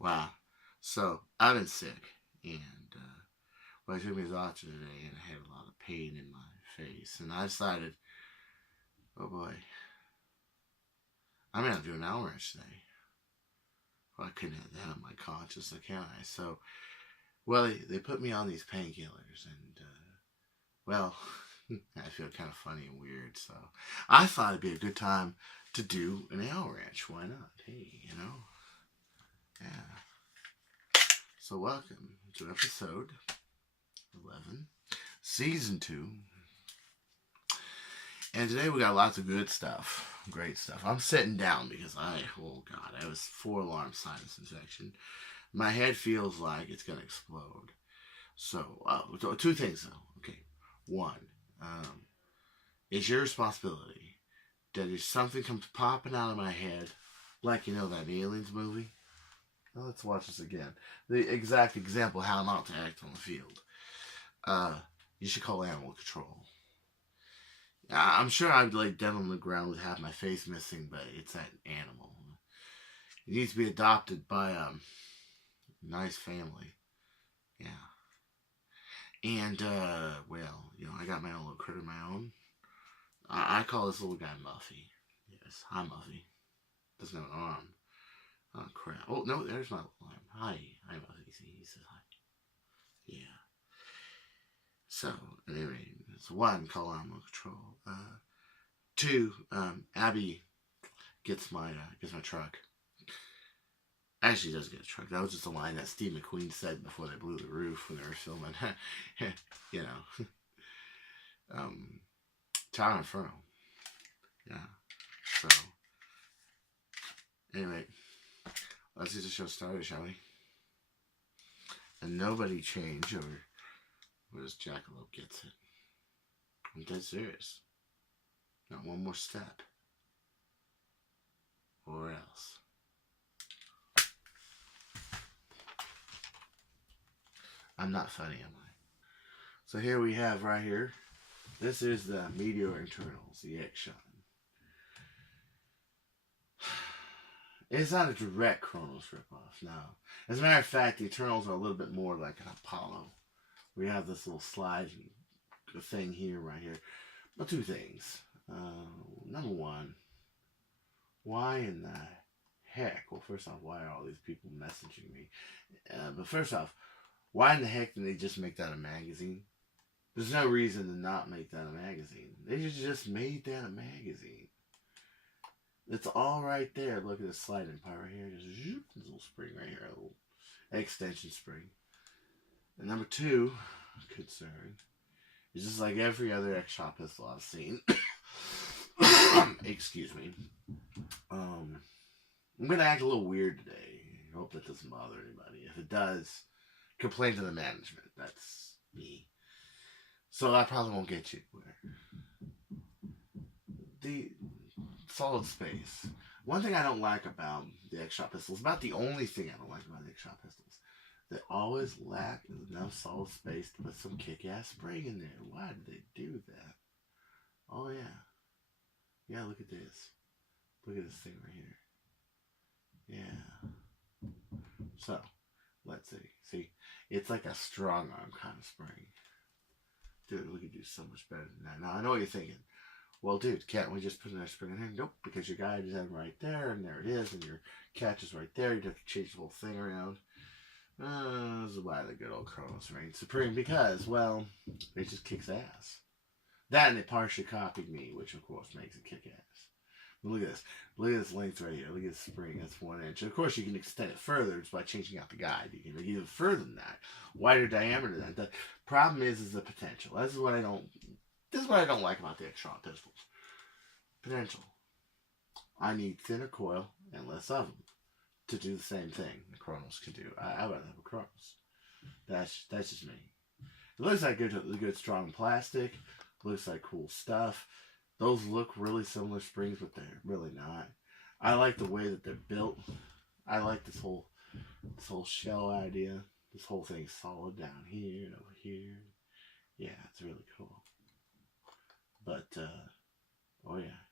Wow. So I've been sick, and well, I took me to the doctor today, and I had a lot of pain in my face, and I decided, oh boy, I'm gonna have to do an hour wrench today. Well, I couldn't have that on my conscience, can I? So, well, they put me on these painkillers, and well, I feel kind of funny and weird. So I thought it'd be a good time to do an hour wrench. Why not? Hey, yeah. So welcome to episode 11, season 2. And today we got lots of good stuff. Great stuff. I'm sitting down because oh God, I was 4 alarm sinus infection. My head feels like it's going to explode. So, 2 things though. Okay. 1, it's your responsibility that if something comes popping out of my head, like that Aliens movie. Well, let's watch this again. The exact example how not to act on the field. You should call animal control. I'm sure I'd lay dead on the ground with half my face missing, but it's that animal. It needs to be adopted by a nice family. Yeah. And, well, I got my own little critter of my own. I call this little guy Muffy. Yes, hi Muffy. Doesn't have an arm. Oh, crap. Oh, no, there's my little arm. Hi. Hi, Muffy. See, he says hi. Yeah. So, anyway, it's 1, call animal control. 2, Abby gets my truck. Actually, does get a truck. That was just a line that Steve McQueen said before they blew the roof when they were filming. Tower Inferno. Yeah. So, anyway, let's get the show started, shall we? And nobody change or where's Jackalope gets it. I'm dead serious. Not one more step. Or else. I'm not funny, am I? So here we have right here. This is the Meteor Internals, the X-Shot. It's not a direct Kronos ripoff, no. As a matter of fact, the Eternals are a little bit more like an Apollo. We have this little slide thing here, right here. But 2 things. Number 1, why in the heck? Well, first off, why are all these people messaging me? But first off, why in the heck did they just make that a magazine? There's no reason to not make that a magazine. They just made that a magazine. It's all right there. Look at this sliding part right here. Just zoop, this little spring right here. A little extension spring. And number 2, concern, is just like every other X-Shot pistol I've seen. Excuse me. I'm going to act a little weird today. I hope that doesn't bother anybody. If it does, complain to the management. That's me. So I probably won't get you. The solid space. One thing I don't like about the X-Shot pistols, about the only thing I don't like about the X-Shot pistols, they always lack enough solid space to put some kick-ass spring in there. Why do they do that? Oh yeah. Yeah, look at this. Look at this thing right here. Yeah. So, let's see. See, it's like a strong arm kind of spring. Dude, we could do so much better than that. Now, I know what you're thinking. Well, dude, can't we just put another spring in here? Nope, because your guide is right there, and there it is, and your catch is right there. You'd have to change the whole thing around. This is why the good old Kronos reigns supreme, because, well, it just kicks ass. That, and it partially copied me, which, of course, makes it kick ass. But look at this. Look at this length right here. Look at this spring. That's 1 inch. And of course, you can extend it further just by changing out the guide. You can make it even further than that. Wider diameter than that. The problem is the potential. This is what I don't like about the X-Shot pistols. Potential. I need thinner coil and less of them to do the same thing the Kronos can do. I would have a Kronos. That's just me. It looks like good strong plastic. Looks like cool stuff. Those look really similar springs, but they're really not. I like the way that they're built. I like this whole shell idea. This whole thing's solid down here and over here. Yeah, it's really cool. But, oh yeah.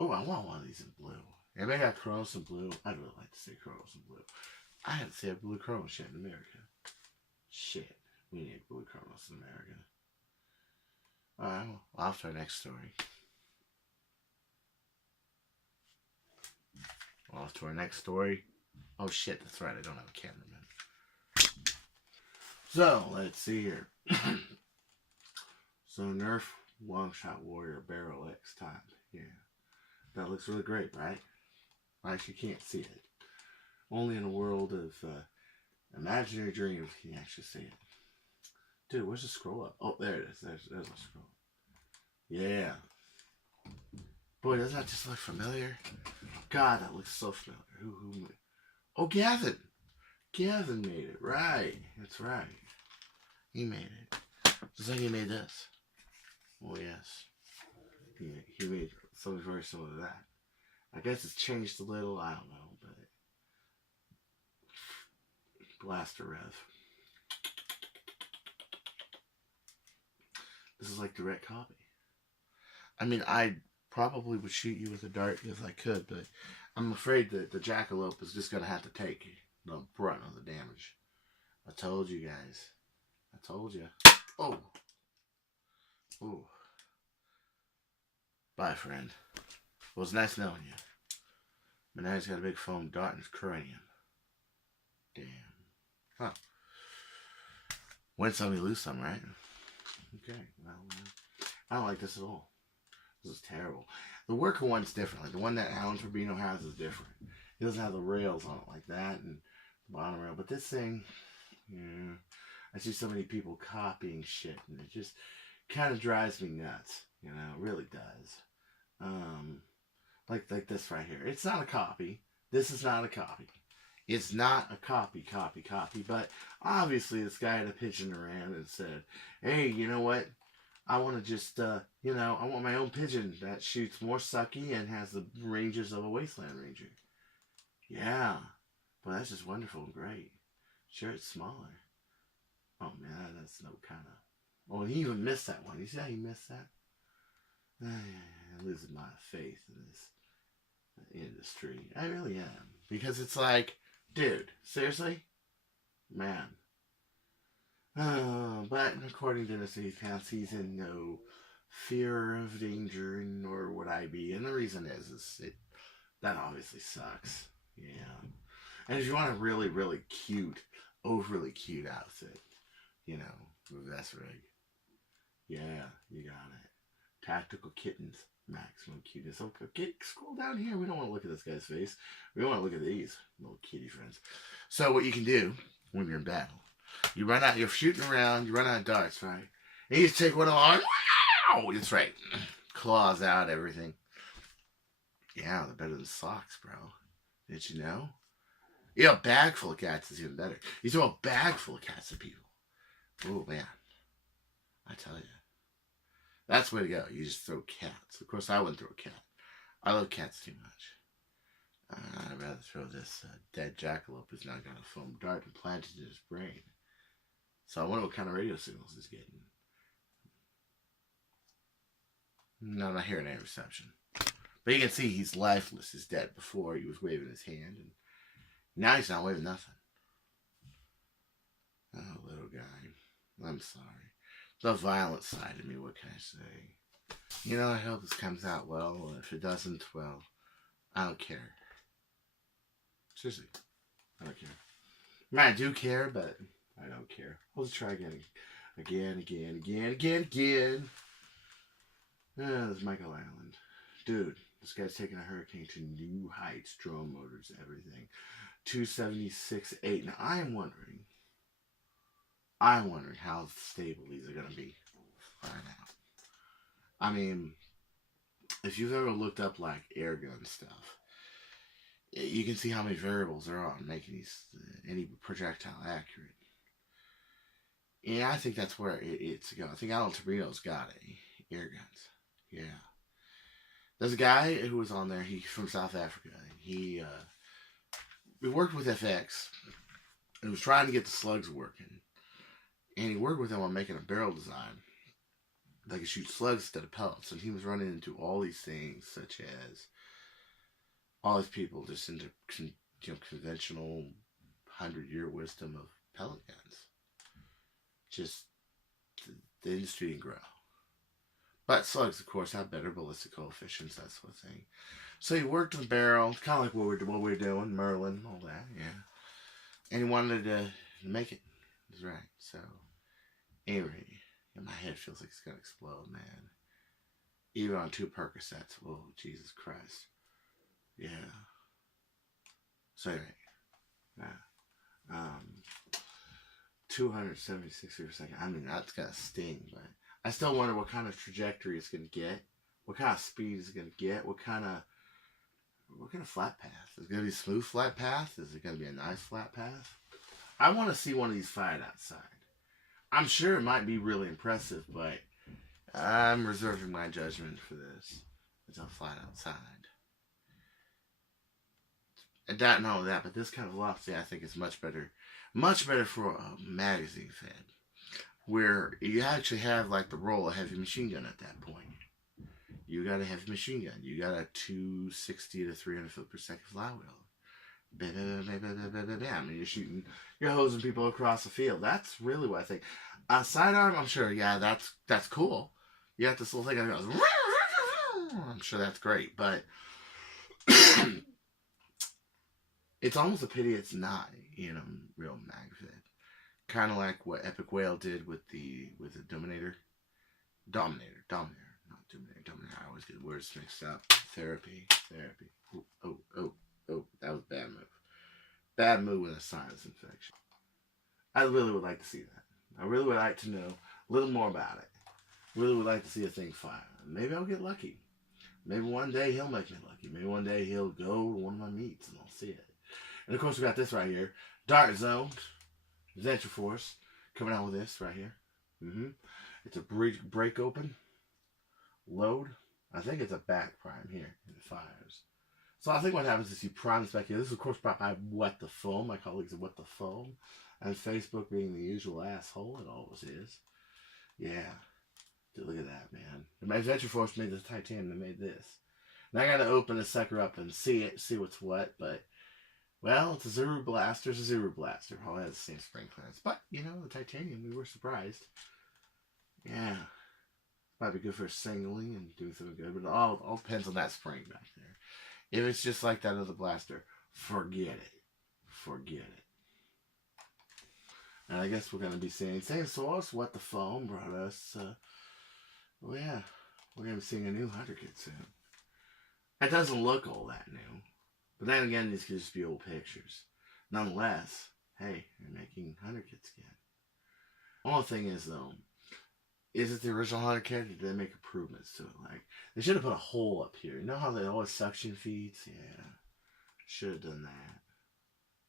Oh, I want one of these in blue. Everybody got Chronos and Blue. I'd really like to say Chronos and Blue. I haven't seen a Blue Chronos yet in America. Shit. We need Blue Chronos in America. Alright, well, off to our next story. Off to our next story. Oh shit, that's right, I don't have a cameraman. So, let's see here. So, Nerf Longshot Warrior Barrel X Top. Yeah. That looks really great, right? Right, you can't see it. Only in a world of imaginary dreams can you actually see it. Dude, where's the scroll up? Oh, there it is. There's a scroll. Yeah. Boy, doesn't that just look familiar? God, that looks so familiar. Who made it? Oh, Gavin. Gavin made it. Right. That's right. He made it. Just like he made this. Oh, yes. He made something very similar to that. I guess it's changed a little. I don't know, but Blaster Rev. This is like direct copy. I mean, I probably would shoot you with a dart if I could, but I'm afraid that the Jackalope is just going to have to take the brunt of the damage. I told you guys. I told you. Oh. Oh. Bye, friend. Well, it's nice knowing you. But now he's got a big foam dart in his cranium. Damn. Huh. Win some, you lose some, right? Okay. Well, I don't like this at all. This is terrible. The worker one's different. Like the one that Alan Turbino has is different. He doesn't have the rails on it like that and the bottom rail. But this thing, yeah, I see so many people copying shit and it just kind of drives me nuts. You know, it really does. Like this right here. It's not a copy. This is not a copy. It's not a copy. But obviously this guy had a pigeon around and said, hey, you know what? I want to just, I want my own pigeon that shoots more sucky and has the ranges of a Wasteland Ranger. Yeah. But that's just wonderful and great. Sure, it's smaller. Oh, man, that's no kind of... Oh, he even missed that one. You see how he missed that? I'm losing my faith in this industry. I really am. Because it's like, dude, seriously? Man. But according to the city council, he's in no fear of danger, nor would I be. And the reason is that obviously sucks. Yeah. And if you want a really, really cute, overly cute outfit, you know, vest rig. Yeah, you got it. Tactical Kittens. Maximum cuteness. Okay, scroll down here. We don't want to look at this guy's face. We want to look at these little kitty friends. So what you can do when you're in battle, you run out, you're shooting around, you run out of darts, right? And you just take one on. Wow! That's right. Claws out, everything. Yeah, they're better than socks, bro. Did you know? Yeah, a bag full of cats is even better. You throw a bag full of cats at people. Oh, man. I tell you. That's the way to go. You just throw cats. Of course, I wouldn't throw a cat. I love cats too much. I'd rather throw this dead jackalope who's now got a foam dart implanted in his brain. So I wonder what kind of radio signals he's getting. No, I'm not hearing any reception. But you can see he's lifeless. He's dead. Before he was waving his hand. And now he's not waving nothing. Oh, little guy. I'm sorry. The violent side of me, what can I say? You know, I hope this comes out well. If it doesn't, well, I don't care. Seriously, I don't care. I mean, I do care, but I don't care. I'll just try again. Again. There's Michael Island. Dude, this guy's taking a hurricane to new heights. Drone motors, everything. 276.8. Now, I'm wondering how stable these are going to be. Find out. I mean, if you've ever looked up like air gun stuff, you can see how many variables there are on making these any projectile accurate. Yeah, I think that's where it's going. I think Alan Torino's got air guns. Yeah. There's a guy who was on there. He's from South Africa. He worked with FX and was trying to get the slugs working. And he worked with him on making a barrel design that could shoot slugs instead of pellets. And he was running into all these things, such as all these people just into conventional 100-year wisdom of pellet guns. Just the industry didn't grow. But slugs, of course, have better ballistic coefficients, that sort of thing. So he worked on the barrel, kind of like what we're doing, Merlin, all that, yeah. And he wanted to make it. That's right. So, anyway, my head feels like it's gonna explode, man. Even on 2 Percocets. Oh, Jesus Christ. Yeah. So anyway, 276 per second. I mean, that's gonna sting, but I still wonder what kind of trajectory it's gonna get, what kind of speed it's gonna get, what kind of flat path. Is it gonna be a smooth flat path? Is it gonna be a nice flat path? I want to see one of these fired outside. I'm sure it might be really impressive, but I'm reserving my judgment for this until flat outside. And not only that, but this kind of velocity I think is much better for a magazine fed, where you actually have like the roll of heavy machine gun at that point. You got a heavy machine gun. You got a 260 to 300 foot per second flywheel. Bam, and you're hosing people across the field. That's really what I think. Sidearm, I'm sure, yeah, that's cool. You got this little thing that goes, I'm sure that's great, but it's almost a pity it's not, real mag fed. Kind of like what Epic Whale did with the Dominator, not Dominator. I always get words mixed up. Therapy. Oh, that was a bad move. Bad move with a sinus infection. I really would like to see that. I really would like to know a little more about it. Really would like to see a thing fire. Maybe I'll get lucky. Maybe one day he'll make me lucky. Maybe one day he'll go to one of my meets and I'll see it. And of course we got this right here. Dart Zone. Venture Force. Coming out with this right here. It's a break open. Load. I think it's a back prime here. And it fires. So I think what happens is you prime this back here. This is of course brought by What the Foam. My colleagues at What the Foam. And Facebook being the usual asshole. It always is. Yeah. Dude, look at that, man. My Venture Force made the titanium. They made this. Now I got to open this sucker up and see what's what. But, well, it's a Zuru Blaster. It's a Zuru Blaster. All has the same spring clearance. But, the titanium, we were surprised. Yeah. Might be good for singling and doing something good. But it all depends on that spring back there. If it's just like that other blaster, forget it. Forget it. And I guess we're going to be seeing same source. What the Foam brought us. Well, yeah. We're going to be seeing a new Hunter kit soon. It doesn't look all that new. But then again, these could just be old pictures. Nonetheless, hey, you're making Hunter kits again. Only thing is, though, is it the original Hunter kit, or did they make improvements to it? Like, they should have put a hole up here. You know how they always suction feeds? Yeah. Should have done that.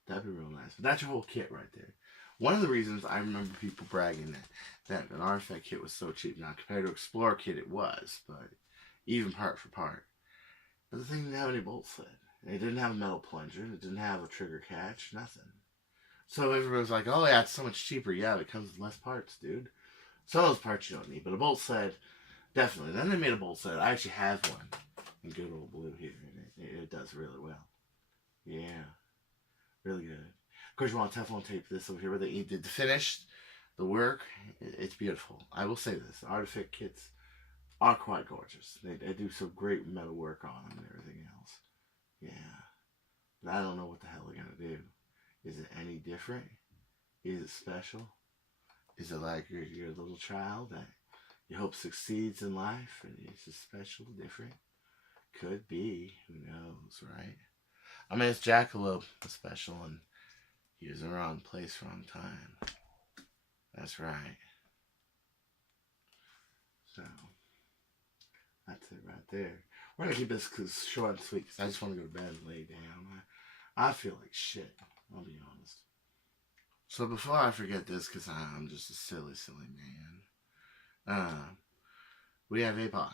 That'd be real nice. But that's your whole kit right there. One of the reasons I remember people bragging that an Artifact kit was so cheap. Now, compared to Explorer kit, it was, but even part for part. But the thing didn't have any bolt sled. It didn't have a metal plunger. It didn't have a trigger catch. Nothing. So everybody was like, oh yeah, it's so much cheaper. Yeah, but it comes with less parts, dude. Some of those parts you don't need, but a bolt sled, definitely. Then they made a bolt sled. I actually have one in good old blue here. It does really well. Yeah. Really good. Of course, you want to Teflon tape this over here where they did the finish, the work. It's beautiful. I will say this. Artifact kits are quite gorgeous. They do some great metal work on them and everything else. Yeah. But I don't know what the hell they're going to do. Is it any different? Is it special? Is it like your little child that you hope succeeds in life and it's just special, different? Could be. Who knows, right? I mean, it's Jackalope special and he was in the wrong place, wrong time. That's right. So, that's it right there. We're going to keep this short and sweet because I just want to go to bed and lay down. I feel like shit, I'll be honest. So before I forget this, because I'm just a silly man, we have APOC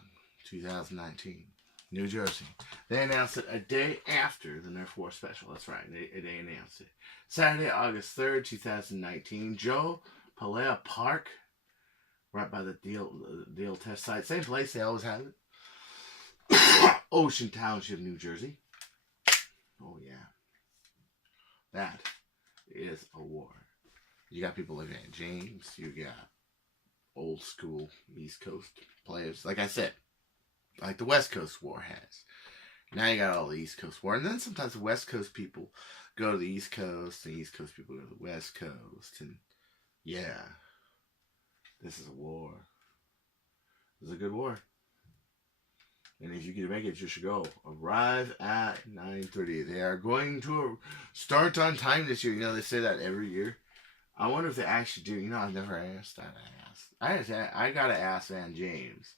2019, New Jersey. They announced it a day after the Nerf War Special. That's right, they announced it. Saturday, August 3rd, 2019, Joe Palea Park, right by the Deal test site. Same place they always have it. Ocean Township, New Jersey. Oh yeah. That is a war. You got people looking at James. You got old school East Coast players. Like I said, like the West Coast war has. Now you got all the East Coast war. And then sometimes the West Coast people go to the East Coast. And the East Coast people go to the West Coast. And yeah, this is a war. This is a good war. And if you can make it, you should go. Arrive at 9:30. They are going to start on time this year. You know, they say that every year. I wonder if they actually do. You know, I've never asked that. I gotta ask Van James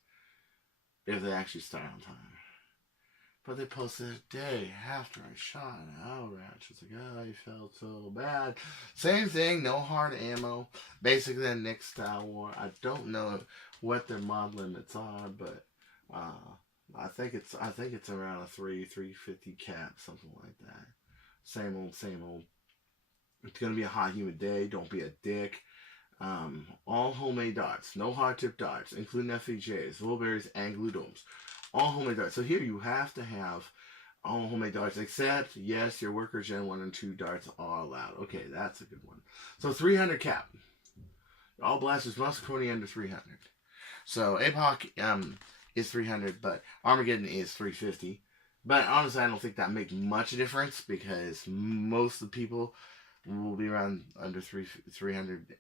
if they actually start on time. But they posted a day after I shot an outrage. It's like, oh, I felt so bad. Same thing, no hard ammo. Basically a Nick style war. I don't know what their mod limits are, but I think it's around a 350 cap, something like that. Same old, same old. It's gonna be a hot, humid day. Don't be a dick. All homemade darts, no hard tip darts, including FPJs, Wolberries, and glue domes. All homemade darts. So here you have to have all homemade darts, except yes, your worker Gen 1 and 2 darts are allowed. Okay, that's a good one. So 300 cap. All blasters must only under 300. So APOC is 300, but Armageddon is 350. But honestly, I don't think that makes much difference because most of the people will be around under 300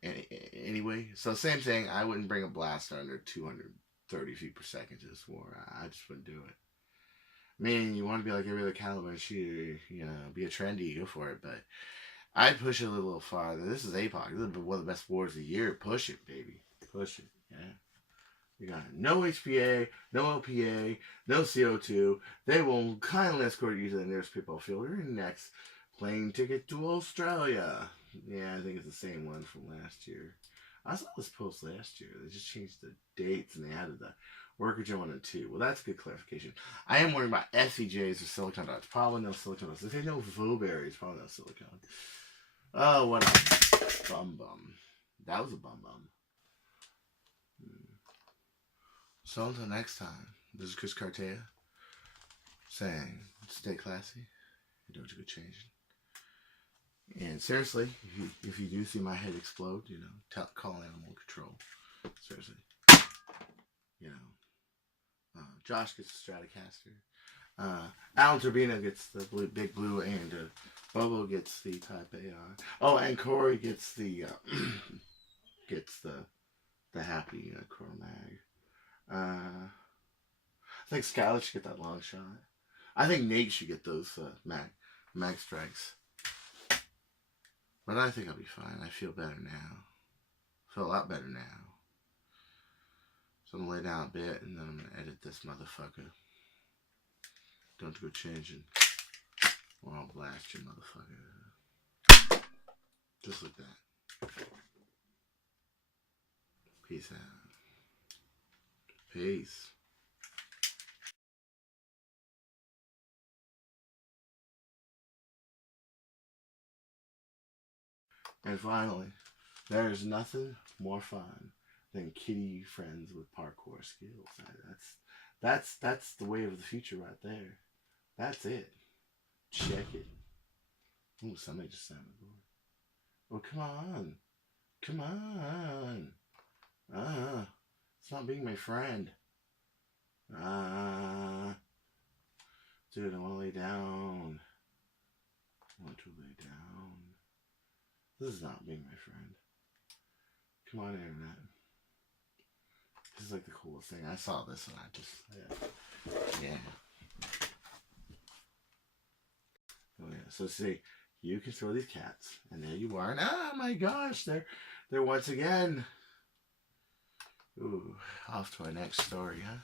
anyway. So same thing. I wouldn't bring a blaster under 230 feet per second to this war. I just wouldn't do it. I mean, you want to be like every other caliber shooter, you know, be a trendy, go for it. But I'd push it a little farther. This is APOC. This is one of the best wars of the year. Push it, baby. Push it. Yeah. You got no HPA, no LPA, no CO2. They will kindly escort you to the nearest people field. Your next plane ticket to Australia. Yeah, I think it's the same one from last year. I saw this post last year. They just changed the dates and they added the worker Gen 1 and 2. Well, that's good clarification. I am worried about FEJs or silicon dots. Probably no silicon dots. They say no Vulberries. Probably no silicon. Oh, what a bum. That was a bum. So until next time, this is Chris Cartaya saying, stay classy and don't you go changing. And seriously, if you do see my head explode, you know, call animal control. Seriously. You know, Josh gets the Stratocaster. Alan Turbino gets the big blue, and Bobo gets the Type AR. Oh, and Corey gets the happy Chromag. I think Skyler should get that long shot. I think Nate should get those mag strikes. But I think I'll be fine. I feel better now. I feel a lot better now. So I'm going to lay down a bit and then I'm going to edit this motherfucker. Don't go changing. Or I'll blast your motherfucker. Just like that. Peace out. Peace. And finally, there is nothing more fun than kitty friends with parkour skills. That's the way of the future right there. That's it. Check it. Ooh, somebody just slammed the door. Oh, come on. Come on. It's not being my friend. Dude, I want to lay down. I want to lay down. This is not being my friend. Come on, internet. This is like the coolest thing. I saw this and I just, yeah. Oh yeah. So see, you can throw these cats, and there you are. And oh my gosh, they're once again. Ooh, off to our next story, huh?